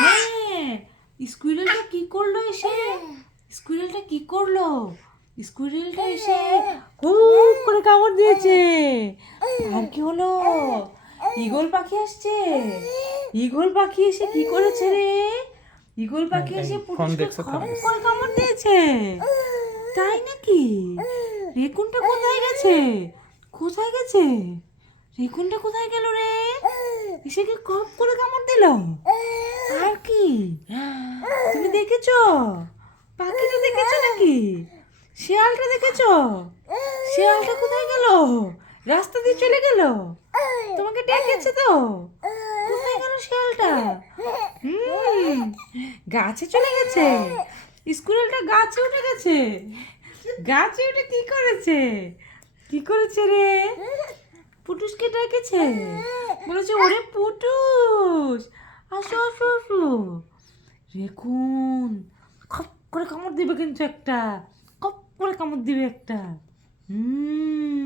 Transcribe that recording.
হ্যাঁ, স্কুইরেলটা কি করলো এসে? স্কুইরেলটা কি করলো? স্কুইরেলটা এসে হুপ করে কামড় দিয়েছে। আর কি হলো? ঈগল পাখি আসছে। ঈগল পাখি এসে কি করেছে রে? ঈগল পাখি এসে ফোন পুটুসকে দেখছো তো? খপ করে কামড় দিয়েছে। তাই নাকি? রেকুনটা কোথায় গেছে? কোথায় গেছে? রেকুনটা কোথায় গেল রে? এসে কি খপ করে কামড় দিল? আর কি? তুমি দেখেছো? পাখিটা দেখেছো নাকি? শিয়ালটা দেখেছো? শিয়ালটা কোথায় গেল? রাস্তা দিয়ে চলে গেল? তোমাকে ডেকেছে তো? কোথায় গেল শিয়ালটা? হুম, গাছে চলে গেছে। স্কুলেরটা গাছে উঠে গেছে। গাছে উঠে কি করেছে? কি করেছে রে? পুটুসকে ডেকেছে। বলেছে ওরে পুটুস, আসো আসো আসো। রেখুন খপ করে কামড় দিবে কিন্তু একটা, খপ করে কামড় দিবে একটা। হুম।